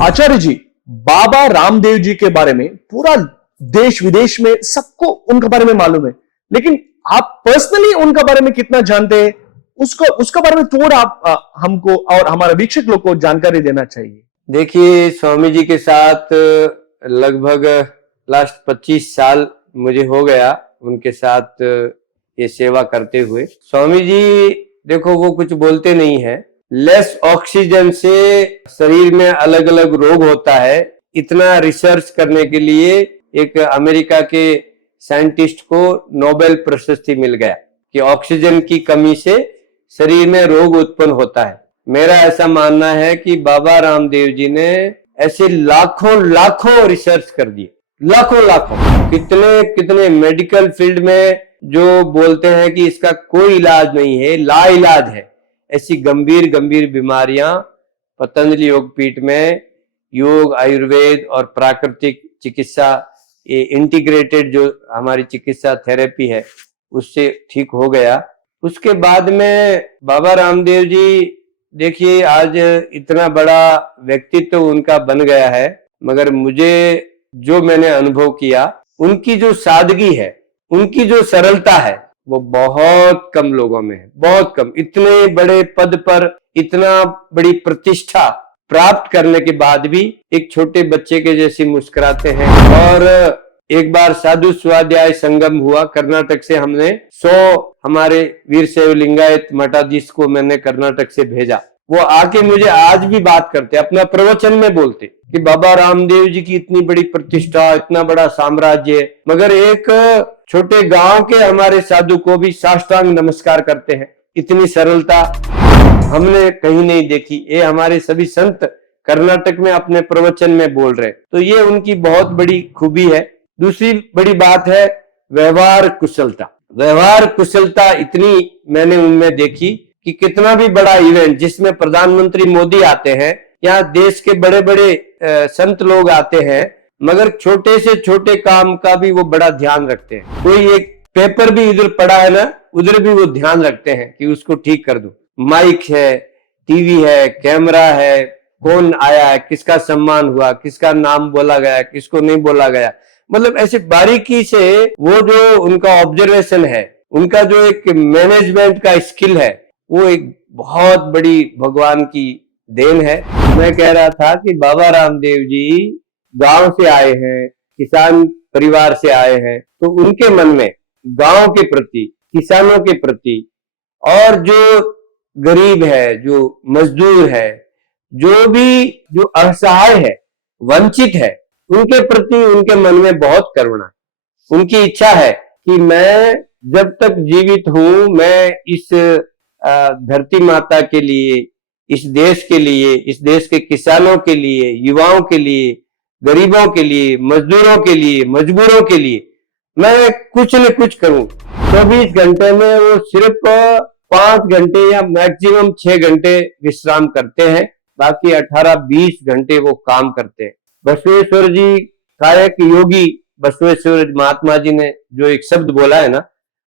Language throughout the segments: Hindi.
आचार्य जी, बाबा रामदेव जी के बारे में पूरा देश विदेश में सबको उनके बारे में मालूम है, लेकिन आप पर्सनली उनके बारे में कितना जानते हैं, उसको उसके बारे में थोड़ा आप हमको और हमारे वीक्षक लोग को जानकारी देना चाहिए। देखिए, स्वामी जी के साथ लगभग लास्ट 25 साल मुझे हो गया उनके साथ ये सेवा करते हुए। स्वामी जी देखो, वो कुछ बोलते नहीं है। लेस ऑक्सीजन से शरीर में अलग अलग रोग होता है, इतना रिसर्च करने के लिए एक अमेरिका के साइंटिस्ट को नोबेल प्रशस्ति मिल गया कि ऑक्सीजन की कमी से शरीर में रोग उत्पन्न होता है। मेरा ऐसा मानना है कि बाबा रामदेव जी ने ऐसे लाखों लाखों रिसर्च कर दिए, लाखों लाखों, कितने कितने मेडिकल फील्ड में जो बोलते हैं कि इसका कोई इलाज नहीं है, लाइलाज है, ऐसी गंभीर गंभीर बीमारियां पतंजलि योगपीठ में योग, आयुर्वेद और प्राकृतिक चिकित्सा, ये इंटीग्रेटेड जो हमारी चिकित्सा थेरेपी है, उससे ठीक हो गया। उसके बाद में बाबा रामदेव जी देखिए, आज इतना बड़ा व्यक्तित्व तो उनका बन गया है, मगर मुझे जो मैंने अनुभव किया, उनकी जो सादगी है, उनकी जो सरलता है, वो बहुत कम लोगों में है, बहुत कम। इतने बड़े पद पर इतना बड़ी प्रतिष्ठा प्राप्त करने के बाद भी एक छोटे बच्चे के जैसे मुस्कुराते हैं। और एक बार साधु स्वाध्याय संगम हुआ कर्नाटक से, हमने 100 हमारे वीर शैव लिंगायत मठाधीश को मैंने कर्नाटक से भेजा। वो आके मुझे आज भी बात करते, अपना प्रवचन में बोलते कि बाबा रामदेव जी की इतनी बड़ी प्रतिष्ठा, इतना बड़ा साम्राज्य, मगर एक छोटे गांव के हमारे साधु को भी साष्टांग नमस्कार करते हैं। इतनी सरलता हमने कहीं नहीं देखी। ये हमारे सभी संत कर्नाटक में अपने प्रवचन में बोल रहे, तो ये उनकी बहुत बड़ी खूबी है। दूसरी बड़ी बात है व्यवहार कुशलता। व्यवहार कुशलता इतनी मैंने उनमें देखी कि कितना भी बड़ा इवेंट जिसमें प्रधानमंत्री मोदी आते हैं या देश के बड़े बड़े संत लोग आते हैं, मगर छोटे से छोटे काम का भी वो बड़ा ध्यान रखते हैं। कोई एक पेपर भी इधर पड़ा है ना, उधर भी वो ध्यान रखते हैं कि उसको ठीक कर दो। माइक है, टीवी है, कैमरा है, कौन आया है, किसका सम्मान हुआ, किसका नाम बोला गया, किसको नहीं बोला गया, मतलब ऐसे बारीकी से वो जो उनका ऑब्जर्वेशन है, उनका जो एक मैनेजमेंट का स्किल है, वो एक बहुत बड़ी भगवान की देन है। मैं कह रहा था कि बाबा रामदेव जी गांव से आए हैं, किसान परिवार से आए हैं, तो उनके मन में गांव के प्रति, किसानों के प्रति और जो गरीब है, जो मजदूर है, जो भी जो असहाय है, वंचित है, उनके प्रति उनके मन में बहुत करुणा है। उनकी इच्छा है कि मैं जब तक जीवित हूं, मैं इस धरती माता के लिए, इस देश के लिए, इस देश के किसानों के लिए, युवाओं के लिए, गरीबों के लिए, मजदूरों के लिए, मजबूरों के लिए मैं कुछ न कुछ करूं। 24 घंटे में वो सिर्फ 5 घंटे या मैक्सिमम 6 घंटे विश्राम करते हैं, बाकी 18-20 घंटे वो काम करते हैं। बसवेश्वर जी का एक योगी, बसवेश्वर महात्मा जी ने जो एक शब्द बोला है ना,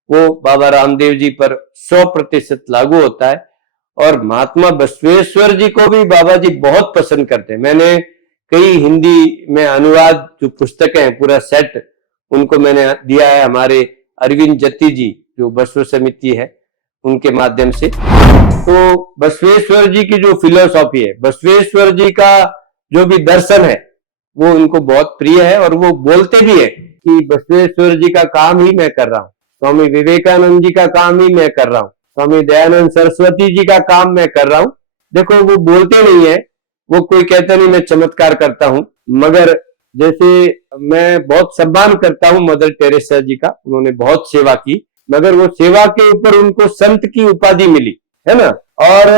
वो बाबा रामदेव जी पर 100% लागू होता है। और महात्मा बसवेश्वर जी को भी बाबा जी बहुत पसंद करते हैं। मैंने कई हिंदी में अनुवाद जो पुस्तकें हैं, पूरा सेट उनको मैंने दिया है, हमारे अरविंद जत्ती जी जो बसव समिति है उनके माध्यम से। तो बसवेश्वर जी की जो फिलोसॉफी है, बसवेश्वर जी का जो भी दर्शन है, वो उनको बहुत प्रिय है। और वो बोलते भी है कि बसवेश्वर जी का काम ही मैं कर रहा हूँ, स्वामी विवेकानंद जी का काम ही मैं कर रहा हूँ, स्वामी दयानंद सरस्वती जी का काम मैं कर रहा हूँ। देखो, वो बोलते नहीं है, वो कोई कहता नहीं मैं चमत्कार करता हूँ, मगर जैसे मैं बहुत सम्मान करता हूँ मदर टेरेसा जी का, उन्होंने बहुत सेवा की, मगर वो सेवा के ऊपर उनको संत की उपाधि मिली है ना। और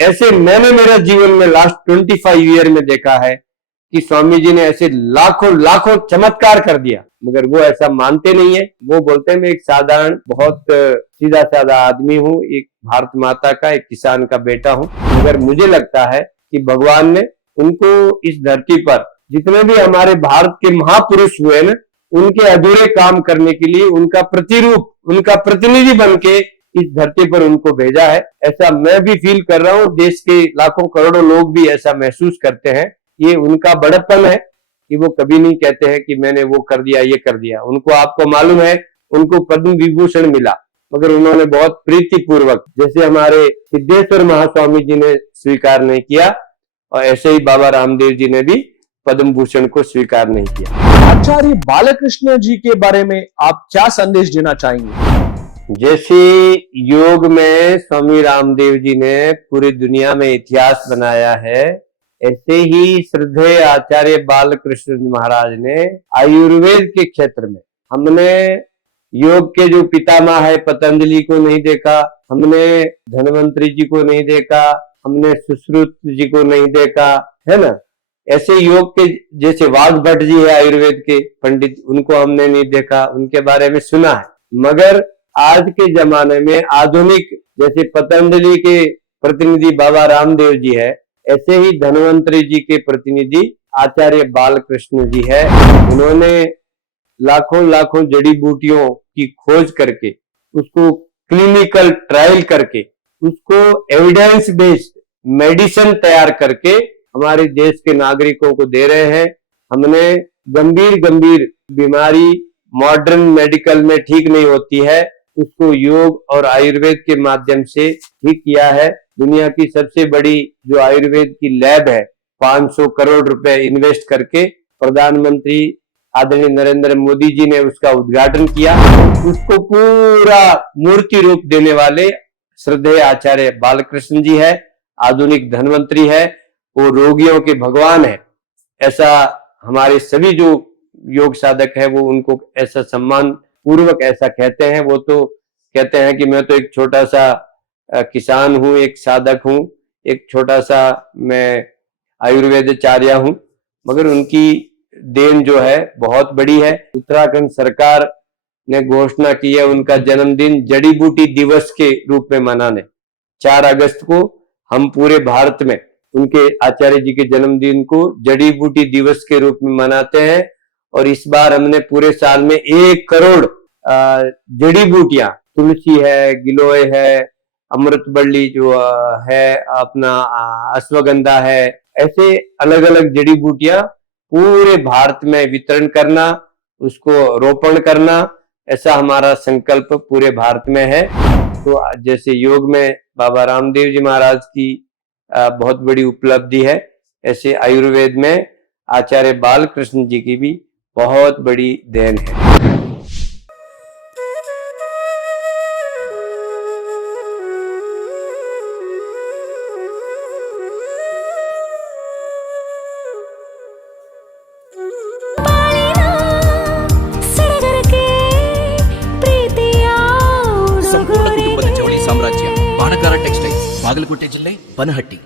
ऐसे मैंने मेरे जीवन में लास्ट 25 ईयर में देखा है कि स्वामी जी ने ऐसे लाखों लाखों चमत्कार कर दिया, मगर वो ऐसा मानते नहीं है। वो बोलते हैं मैं एक साधारण, बहुत सीधा साधा आदमी हूँ, एक भारत माता का, एक किसान का बेटा हूँ। मगर मुझे लगता है कि भगवान ने उनको इस धरती पर जितने भी हमारे भारत के महापुरुष हुए ना, उनके अधूरे काम करने के लिए उनका प्रतिरूप, उनका प्रतिनिधि बन के इस धरती पर उनको भेजा है। ऐसा मैं भी फील कर रहा हूँ, देश के लाखों करोड़ों लोग भी ऐसा महसूस करते हैं। ये उनका बड़प्पन है कि वो कभी नहीं कहते हैं कि मैंने वो कर दिया, ये कर दिया। उनको, आपको मालूम है, उनको पद्म विभूषण मिला, मगर उन्होंने बहुत प्रीतिपूर्वक, जैसे हमारे सिद्धेश्वर महास्वामी जी ने स्वीकार नहीं किया, और ऐसे ही बाबा रामदेव जी ने भी पद्म भूषण को स्वीकार नहीं किया। आचार्य बालकृष्ण जी के बारे में आप क्या संदेश देना चाहेंगे? जैसे योग में स्वामी रामदेव जी ने पूरी दुनिया में इतिहास बनाया है, ऐसे ही श्रद्धेय आचार्य बालकृष्ण महाराज ने आयुर्वेद के क्षेत्र में, हमने योग के जो पितामह है पतंजलि को नहीं देखा, हमने धन्वंतरी जी को नहीं देखा, हमने सुश्रुत जी को नहीं देखा, है ना। ऐसे योग के जैसे वाघ भट्ट जी है आयुर्वेद के पंडित, उनको हमने नहीं देखा, उनके बारे में सुना है। मगर आज के जमाने में आधुनिक, जैसे पतंजलि के प्रतिनिधि बाबा रामदेव जी है, ऐसे ही धन्वंतरी जी के प्रतिनिधि आचार्य बालकृष्ण जी है। उन्होंने लाखों लाखों जड़ी बूटियों की खोज करके, उसको क्लिनिकल ट्रायल करके, उसको एविडेंस बेस्ड मेडिसिन तैयार करके हमारे देश के नागरिकों को दे रहे हैं। हमने गंभीर गंभीर बीमारी मॉडर्न मेडिकल में ठीक नहीं होती है, उसको योग और आयुर्वेद के माध्यम से ठीक किया है। दुनिया की सबसे बड़ी जो आयुर्वेद की लैब है, 500 करोड़ रुपए इन्वेस्ट करके प्रधानमंत्री आदरणीय नरेंद्र मोदी जी ने उसका उद्घाटन किया। उसको पूरा मूर्ति रूप देने वाले श्रद्धेय आचार्य बालकृष्ण जी है, आधुनिक धन्वंतरी है, वो रोगियों के भगवान है। ऐसा हमारे सभी जो योग साधक है वो उनको ऐसा सम्मान पूर्वक ऐसा कहते हैं। वो तो कहते हैं कि मैं तो एक छोटा सा किसान हूँ, एक साधक हूँ, एक छोटा सा मैं आयुर्वेदाचार्य हूँ, मगर उनकी देन जो है बहुत बड़ी है। उत्तराखंड सरकार ने घोषणा की है उनका जन्मदिन जड़ी बूटी दिवस के रूप में मनाने। 4 अगस्त को हम पूरे भारत में उनके आचार्य जी के जन्मदिन को जड़ी बूटी दिवस के रूप में मनाते हैं। और इस बार हमने पूरे साल में 1 करोड़ जड़ी बूटियां, तुलसी है, गिलोय है, अमृतबल्ली जो है, अपना अश्वगंधा है, ऐसे अलग अलग जड़ी बूटियां पूरे भारत में वितरण करना, उसको रोपण करना, ऐसा हमारा संकल्प पूरे भारत में है। तो जैसे योग में बाबा रामदेव जी महाराज की बहुत बड़ी उपलब्धि है, ऐसे आयुर्वेद में आचार्य बालकृष्ण जी की भी बहुत बड़ी देन है। ಸಂಪೂರ್ಣ ಕುಟುಂಬದ ಜವಳಿ ಸಾಮ್ರಾಜ್ಯ ಬಾಣಕಾರ ಟೆಕ್ಸ್ಟೈಲ್ಸ್, ಬಾಗಲಕೋಟೆ ಜಿಲ್ಲೆ, ಬನಹಟ್ಟಿ.